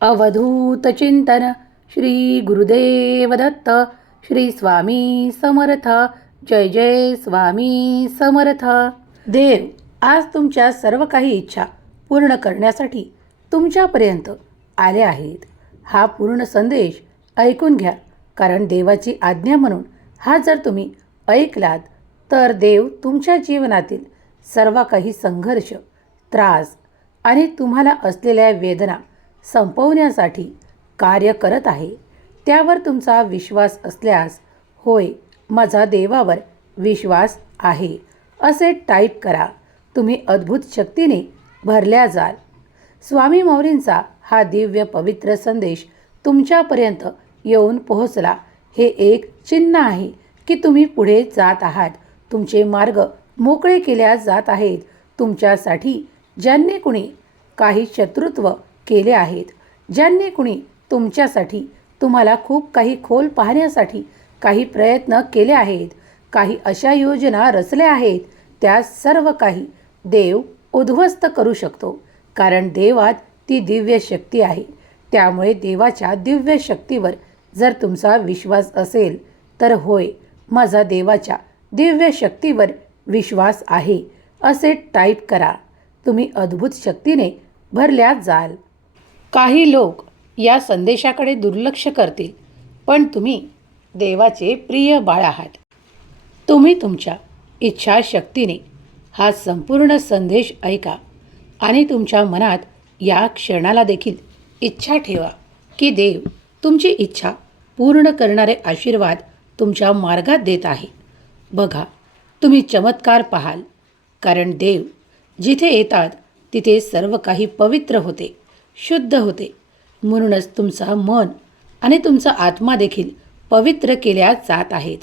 अवधूत चिंतन श्री गुरुदेव दत्त श्री स्वामी समर्थ जय जय स्वामी समर्थ. देव आज तुमच्या सर्व काही इच्छा पूर्ण करण्यासाठी तुमच्यापर्यंत आले आहेत. हा पूर्ण संदेश ऐकून घ्या कारण देवाची आज्ञा म्हणून हा जर तुम्ही ऐकलात तर देव तुमच्या जीवनातील सर्व काही संघर्ष त्रास आणि तुम्हाला असलेल्या वेदना संपवण्यासाठी कार्य करत आहे. त्यावर तुमचा विश्वास असल्यास होय माझा देवावर विश्वास आहे. असे टाईप करा. तुम्ही अद्भुत शक्तीने भरल्या जाल. स्वामी मौरींचा हा दिव्य पवित्र संदेश तुमच्यापर्यंत येऊन पोहोचला. हे एक चिन्ह आहे की तुम्ही पुढे जात आहात. तुमचे मार्ग मोकळे केल्या जात आहेत. तुमच्यासाठी ज्यांनी कुणी काही शत्रुत्व केले आहेत. ज्यांनी कुणी तुमच्यासाठी तुम्हाला खूप काही खोल पाहण्यासाठी काही प्रयत्न केले आहेत काही अशा योजना रचल्या आहेत त्या सर्व काही देव उद्ध्वस्त करू शकतो. कारण देवात ती दिव्य शक्ती आहे. त्यामुळे देवाच्या दिव्य शक्तीवर जर तुमचा विश्वास असेल तर होय माझा देवाच्या दिव्य शक्तीवर विश्वास आहे असे टाईप करा. तुम्ही अद्भुत शक्तीने भरल्या जाल. काही लोक या संदेशाकडे दुर्लक्ष करतील पण तुम्ही देवाचे प्रिय बाळ आहात. तुम्ही तुमच्या इच्छाशक्तीने हा संपूर्ण संदेश ऐका आणि तुमच्या मनात या क्षणाला देखील इच्छा ठेवा की देव तुमची इच्छा पूर्ण करणारे आशीर्वाद तुमच्या मार्गात देत आहे. बघा तुम्ही चमत्कार पाहाल कारण देव जिथे येतात तिथे सर्व काही पवित्र होते. शुद्ध होते. म्हणूनच तुमचा मन आणि तुमचा आत्मा देखील पवित्र केल्या जात आहेत.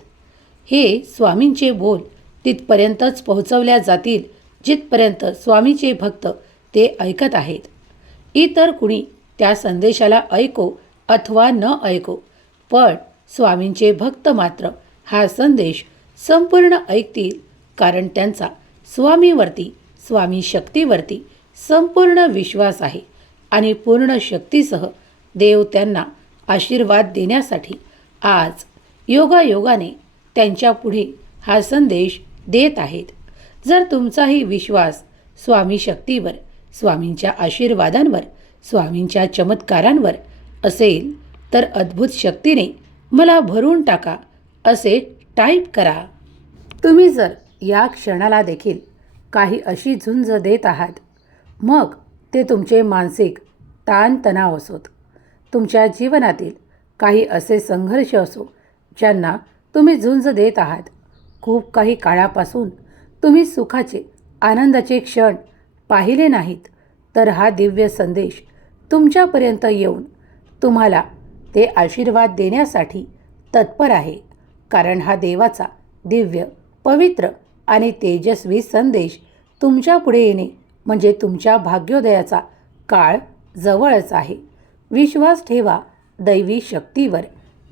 हे स्वामींचे बोल तिथपर्यंतच पोहोचवल्या जातील जिथपर्यंत स्वामीचे भक्त ते ऐकत आहेत. इतर कुणी त्या संदेशाला ऐको अथवा न ऐको पण स्वामींचे भक्त मात्र हा संदेश संपूर्ण ऐकतील कारण त्यांचा स्वामीवरती स्वामी शक्तीवरती संपूर्ण विश्वास आहे. आणि पूर्ण शक्तीसह देव त्यांना आशीर्वाद देण्यासाठी आज योगायोगाने त्यांच्या पुढे हा संदेश देत आहेत. जर तुमचाही विश्वास स्वामी शक्तीवर स्वामींच्या आशीर्वादांवर स्वामींच्या चमत्कारांवर असेल तर अद्भुत शक्तीने मला भरून टाका असे टाईप करा. तुम्ही जर या क्षणाला देखील काही अशी झुंज देत आहात मग ते तुमचे मानसिक ताणतणाव असोत. तुमच्या जीवनातील काही असे संघर्ष असो ज्यांना तुम्ही झुंज देत आहात. खूप काही काळापासून तुम्ही सुखाचे आनंदाचे क्षण पाहिले नाहीत. तर हा दिव्य संदेश तुमच्यापर्यंत येऊन तुम्हाला ते आशीर्वाद देण्यासाठी तत्पर आहे. कारण हा देवाचा दिव्य पवित्र आणि तेजस्वी संदेश तुमच्यापुढे येणे म्हणजे तुमच्या भाग्योदयाचा काळ जवळच आहे. विश्वास ठेवा दैवी शक्तीवर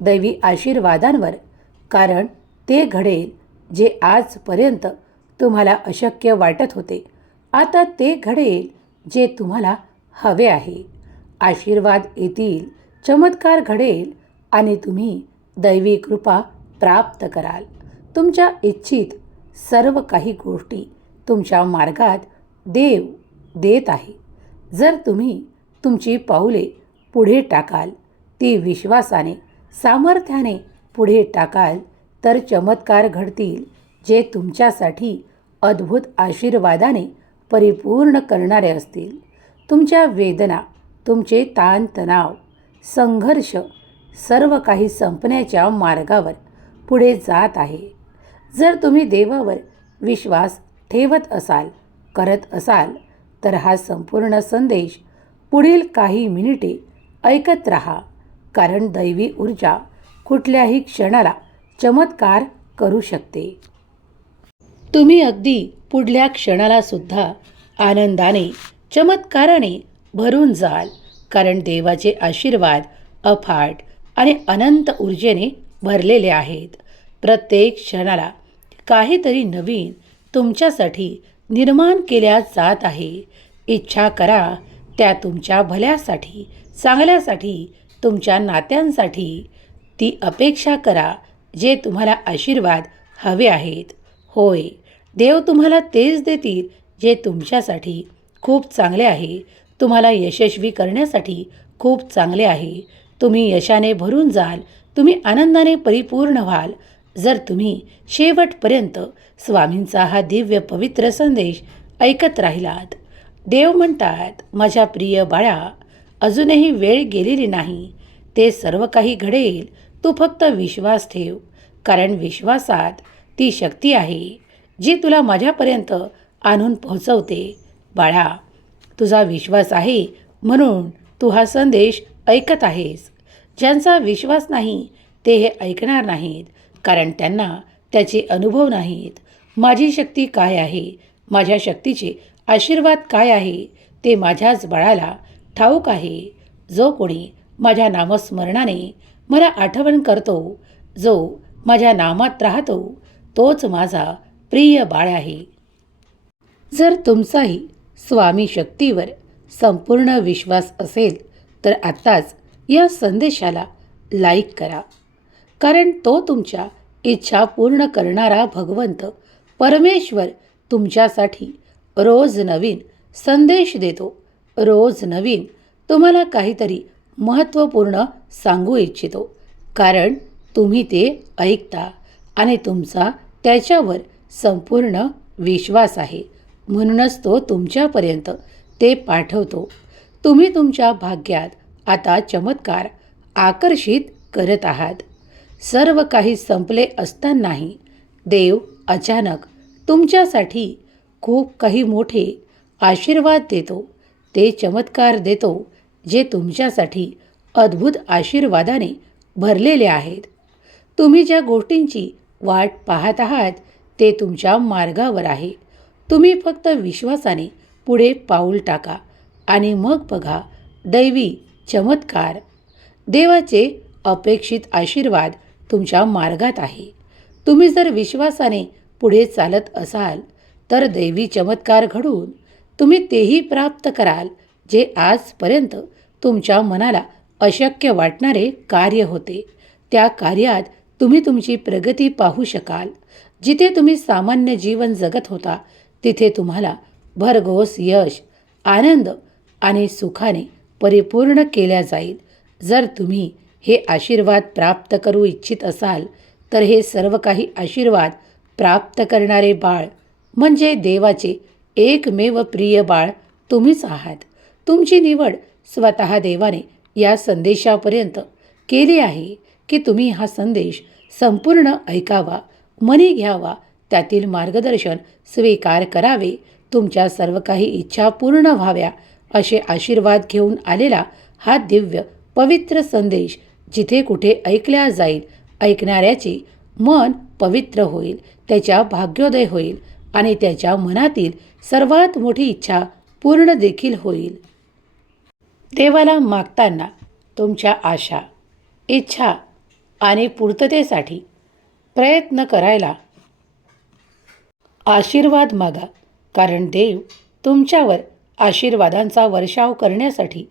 दैवी आशीर्वादांवर कारण ते घडेल जे आजपर्यंत तुम्हाला अशक्य वाटत होते. आता ते घडेल जे तुम्हाला हवे आहे. आशीर्वाद येतील चमत्कार घडेल आणि तुम्ही दैवी कृपा प्राप्त कराल. तुमच्या इच्छित सर्व काही गोष्टी तुमच्या मार्गात देव देत आहे. जर तुम्ही तुमची पाऊले पुढे टाकाल ती विश्वासाने सामर्थ्याने पुढे टाकाल तर चमत्कार घडतील जे तुमच्यासाठी अद्भुत आशीर्वादाने परिपूर्ण करणारे असतील. तुमच्या वेदना तुमचे ताणतणाव संघर्ष सर्व काही संपण्याच्या मार्गावर पुढे जात आहे. जर तुम्ही देवावर विश्वास ठेवत असाल करत असाल तर हा संपूर्ण संदेश पुढील काही मिनिटे ऐकत राहा कारण दैवी ऊर्जा कुठल्याही क्षणाला चमत्कार करू शकते. तुम्ही अगदी पुढल्या क्षणाला सुद्धा आनंदाने चमत्काराने भरून जाल कारण देवाचे आशीर्वाद अफाट आणि अनंत ऊर्जेने भरलेले आहेत. प्रत्येक क्षणाला काहीतरी नवीन तुमच्यासाठी निर्माण केल्या जात आहे. इच्छा करा त्या तुमच्या भल्यासाठी चांगल्यासाठी तुमच्या नात्यांसाठी. ती अपेक्षा करा जे तुम्हाला आशीर्वाद हवे आहेत. होय देव तुम्हाला तेच देतील जे तुमच्यासाठी खूप चांगले आहे. तुम्हाला यशस्वी करण्यासाठी खूप चांगले आहे. तुम्ही यशाने भरून जाल तुम्ही आनंदाने परिपूर्ण व्हाल जर तुम्ही शेवटपर्यंत स्वामींचा हा दिव्य पवित्र संदेश ऐकत राहिलात. देव म्हणतात माझ्या प्रिय बाळा अजूनही वेळ गेलेली नाही. ते सर्व काही घडेल. तू फक्त विश्वास ठेव. कारण विश्वासात ती शक्ती आहे जी तुला माझ्यापर्यंत आणून पोहोचवते. बाळा तुझा विश्वास आहे म्हणून तू हा संदेश ऐकत आहेस. ज्यांचा विश्वास नाही ते हे ऐकणार नाहीत. कारण त्यांना त्याचे अनुभव नाहीत. माझी शक्ती काय आहे? माझ्या शक्तीचे आशीर्वाद काय आहे? ते माझ्याच बाळाला ठाऊक आहे. जो कोणी माझ्या नामस्मरणाने मला आठवण करतो जो माझ्या नामात राहतो तोच माझा प्रिय बाळ आहे. जर तुमचाही स्वामी शक्तीवर संपूर्ण विश्वास असेल तर आत्ताच या संदेशाला लाईक करा. कारण तो तुमच्या इच्छा पूर्ण करणारा भगवंत परमेश्वर तुमच्यासाठी रोज नवीन संदेश देतो. रोज नवीन तुम्हाला काहीतरी महत्त्वपूर्ण सांगू इच्छितो. कारण तुम्ही ते ऐकता आणि तुमचा त्याच्यावर संपूर्ण विश्वास आहे. म्हणूनच तो तुमच्यापर्यंत ते पाठवतो. तुम्ही तुमच्या भाग्यात आता चमत्कार आकर्षित करत आहात. सर्व काही संपले असतानाही देव अचानक तुमच्यासाठी खूप काही मोठे आशीर्वाद देतो ते चमत्कार देतो जे तुमच्यासाठी अद्भुत आशीर्वादाने भरलेले आहेत. तुम्ही ज्या गोष्टींची वाट पाहत आहात ते तुमच्या मार्गावर आहे. तुम्ही फक्त विश्वासाने पुढे पाऊल टाका आणि मग बघा दैवी चमत्कार. देवाचे अपेक्षित आशीर्वाद तुमच्या मार्गात आहे. तुम्ही जर विश्वासाने पुढे चालत असाल तर दैवी चमत्कार घडून तुम्ही तेही प्राप्त कराल जे आजपर्यंत तुमच्या मनाला अशक्य वाटणारे कार्य होते. त्या कार्यात तुम्ही तुमची प्रगती पाहू शकाल. जिथे तुम्ही सामान्य जीवन जगत होता तिथे तुम्हाला भरघोस यश आनंद आणि सुखाने परिपूर्ण केल्या जाईल. जर तुम्ही हे आशीर्वाद प्राप्त करू इच्छित असाल तर हे सर्व काही आशीर्वाद प्राप्त करणारे बाळ म्हणजे देवाचे एकमेव प्रिय बाळ तुम्हीच आहात. तुमची निवड स्वतः देवाने या संदेशापर्यंत केली आहे की तुम्ही हा संदेश संपूर्ण ऐकावा मनी घ्यावा त्यातील मार्गदर्शन स्वीकार करावे तुमच्या सर्व काही इच्छा पूर्ण व्हाव्या असे आशीर्वाद घेऊन आलेला हा दिव्य पवित्र संदेश जिथे कुठे ऐकल्या जाईल ऐकणाऱ्याची मन पवित्र होईल त्याच्या भाग्योदय होईल आणि त्याच्या मनातील सर्वात मोठी इच्छा पूर्ण देखील होईल. देवाला मागताना तुमच्या आशा इच्छा आणि पूर्ततेसाठी प्रयत्न करायला आशीर्वाद मागा कारण देव तुमच्यावर आशीर्वादांचा वर्षाव करण्यासाठी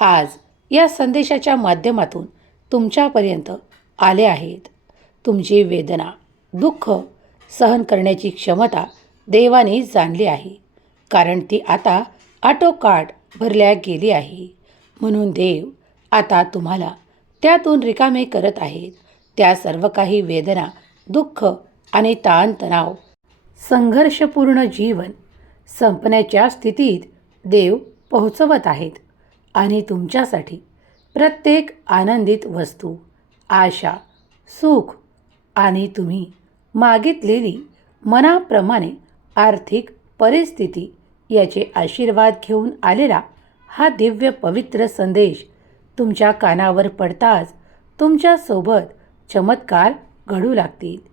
आज या संदेशाच्या माध्यमातून तुमच्यापर्यंत आले आहेत. तुमची वेदना दुःख सहन करण्याची क्षमता देवाने जाणली आहे. कारण ती आता आटोकाट भरल्या गेली आहे. म्हणून देव आता तुम्हाला त्यातून रिकामे करत आहेत. त्या सर्व काही वेदना दुःख आणि ताणतणाव संघर्षपूर्ण जीवन संपण्याच्या स्थितीत देव पोहोचवत आहेत आणि तुमच्यासाठी प्रत्येक आनंदित वस्तू आशा सुख आणि तुम्ही मागितलेली मनाप्रमाणे आर्थिक परिस्थिती याचे आशीर्वाद घेऊन आलेला हा दिव्य पवित्र संदेश तुमच्या कानावर पडताच तुमच्यासोबत चमत्कार घडू लागतील.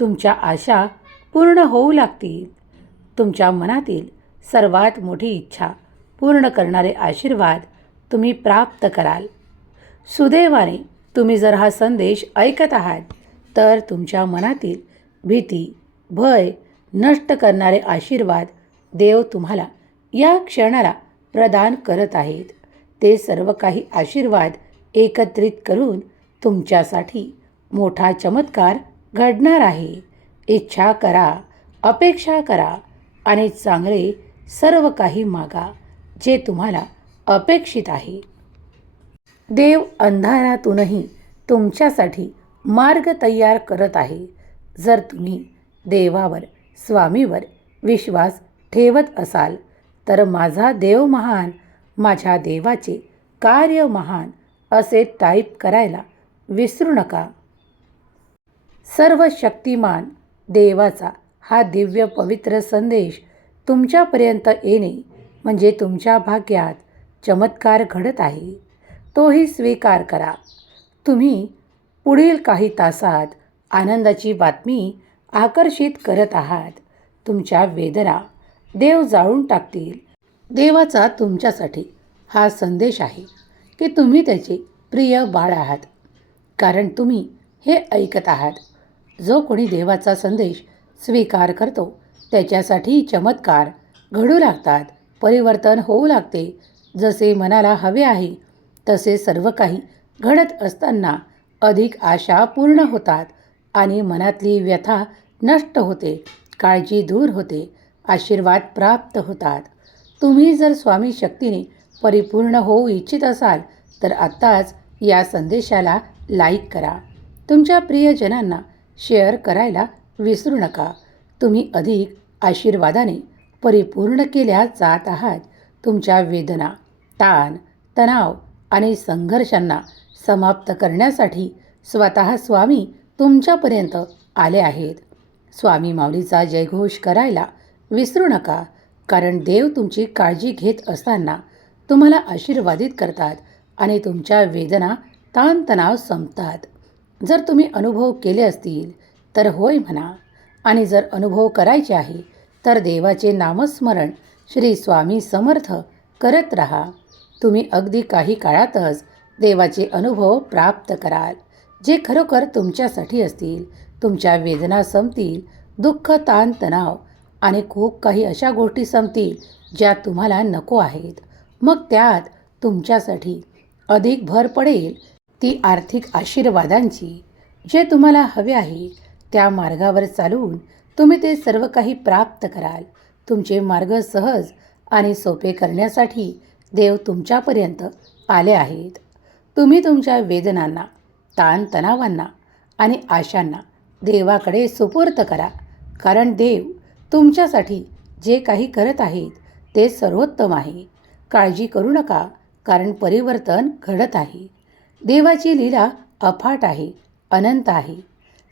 तुमच्या आशा पूर्ण होऊ लागतील. तुमच्या मनातील सर्वात मोठी इच्छा पूर्ण करणारे आशीर्वाद तुम्ही प्राप्त कराल. सुदैवाने तुम्ही जर हा संदेश ऐकत आहात तर तुमच्या मनातील भीती भय नष्ट करणारे आशीर्वाद देव तुम्हाला या क्षणाला प्रदान करत आहेत. ते सर्व काही आशीर्वाद एकत्रित करून तुमच्यासाठी मोठा चमत्कार घडणार आहे. इच्छा करा अपेक्षा करा आणि चांगले सर्व काही मागा जे तुम्हाला अपेक्षित आहे. देव अंधारातूनही तुमच्यासाठी मार्ग तयार करत आहे. जर तुम्ही देवावर स्वामीवर विश्वास ठेवत असाल तर माझा देव महान माझ्या देवाचे कार्य महान असे टाईप करायला विसरू नका. सर्व शक्तिमान देवाचा हा दिव्य पवित्र संदेश तुमच्यापर्यंत येणे म्हणजे तुमच्या भाग्यात चमत्कार घडत आहे. तोही स्वीकार करा. तुम्ही पुढील काही तासात आनंदाची बातमी आकर्षित करत आहात. तुमच्या वेदना देव जाळून टाकतील. देवाचा तुमच्यासाठी हा संदेश आहे की तुम्ही त्याचे प्रिय बाळ आहात. कारण तुम्ही हे ऐकत आहात. जो कोणी देवाचा संदेश स्वीकार करतो त्याच्यासाठी चमत्कार घडू लागतात परिवर्तन होऊ लागते. जसे मनाला हवे आहे तसे सर्व काही घडत असताना अधिक आशा पूर्ण होतात आणि मनातली व्यथा नष्ट होते काळजी दूर होते आशीर्वाद प्राप्त होतात. तुम्ही जर स्वामी शक्तीने परिपूर्ण होऊ इच्छित असाल तर आत्ताच या संदेशाला लाईक करा. तुमच्या प्रियजनांना शेअर करायला विसरू नका. तुम्ही अधिक आशीर्वादाने परिपूर्ण केल्या जात आहात. तुमच्या वेदना ताण तणाव आणि संघर्षांना समाप्त करण्यासाठी स्वतः स्वामी तुमच्यापर्यंत आले आहेत. स्वामी माऊलीचा जयघोष करायला विसरू नका कारण देव तुमची काळजी घेत असताना तुम्हाला आशीर्वादित करतात आणि तुमच्या वेदना ताणतणाव संपतात. जर तुम्ही अनुभव केले असतील तर होय म्हणा. आणि जर अनुभव करायचे आहे तर देवाचे नामस्मरण श्री स्वामी समर्थ करत रहा. तुम्ही अगदी काही काळातच देवाचे अनुभव प्राप्त कराल. जे खरोखर तुमच्यासाठी असतील तुमच्या वेदना संपतील दुःख ताण तणाव आणि खूप काही अशा गोष्टी संपतील ज्या तुम्हाला नको आहेत. मग त्यात तुमच्यासाठी अधिक भर पडेल ती आर्थिक आशीर्वादांची. जे तुम्हाला हवे आहे त्या मार्गावर चालून तुम्ही ते सर्व काही प्राप्त कराल. तुमचे मार्ग सहज आणि सोपे करण्यासाठी देव तुमच्यापर्यंत आले आहेत. तुम्ही तुमच्या वेदनांना ताणतणावांना आणि आशांना देवाकडे सुपूर्त करा. कारण देव तुमच्यासाठी जे काही करत आहेत ते सर्वोत्तम आहे. काळजी करू नका कारण परिवर्तन घडत आहे. देवाची लीला अफाट आहे अनंत आहे.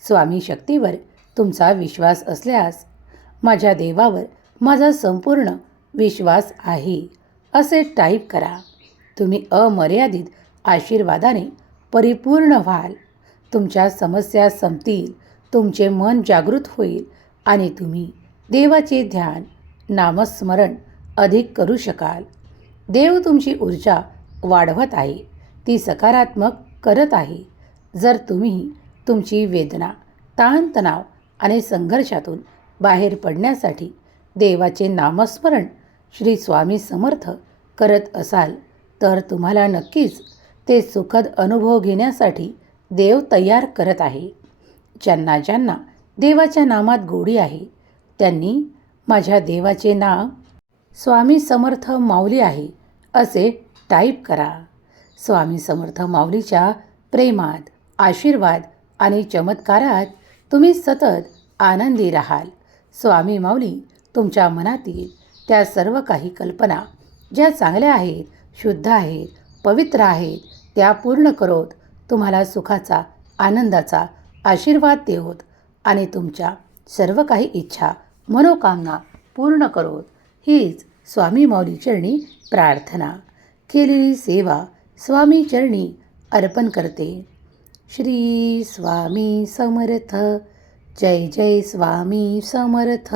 स्वामी शक्तीवर तुमचा विश्वास असल्यास माझ्या देवावर माझा संपूर्ण विश्वास आहे. असे टाईप करा. तुम्ही अमर्यादित आशीर्वादाने परिपूर्ण व्हाल. तुमच्या समस्या संपतील तुमचे मन जागृत होईल आणि तुम्ही देवाचे ध्यान नामस्मरण अधिक करू शकाल. देव तुमची ऊर्जा वाढवत आहे. ती सकारात्मक करत आहे. जर तुम्ही तुमची वेदना ताणतणाव आणि संघर्षातून बाहेर पडण्यासाठी देवाचे नामस्मरण श्री स्वामी समर्थ करत असाल तर तुम्हाला नक्कीच ते सुखद अनुभव घेण्यासाठी देव तयार करत आहे. ज्यांना ज्यांना देवाच्या नामात गोडी आहे त्यांनी माझ्या देवाचे नाव स्वामी समर्थ माऊली आहे असे टाईप करा. स्वामी समर्थ माऊलीच्या प्रेमात आशीर्वाद आणि चमत्कारात तुम्ही सतत आनंदी राहाल. स्वामी माऊली तुमच्या मनातील त्या सर्व काही कल्पना ज्या चांगल्या आहेत शुद्ध आहेत पवित्र आहेत त्या पूर्ण करोत तुम्हाला सुखाचा आनंदाचा आशीर्वाद देवत आणि तुमच्या सर्व काही इच्छा मनोकामना पूर्ण करोत. हीच स्वामी मौली चरणी प्रार्थना. केलेली सेवा स्वामी चरणी अर्पण करते. श्री स्वामी समर्थ. जय जय स्वामी समर्थ.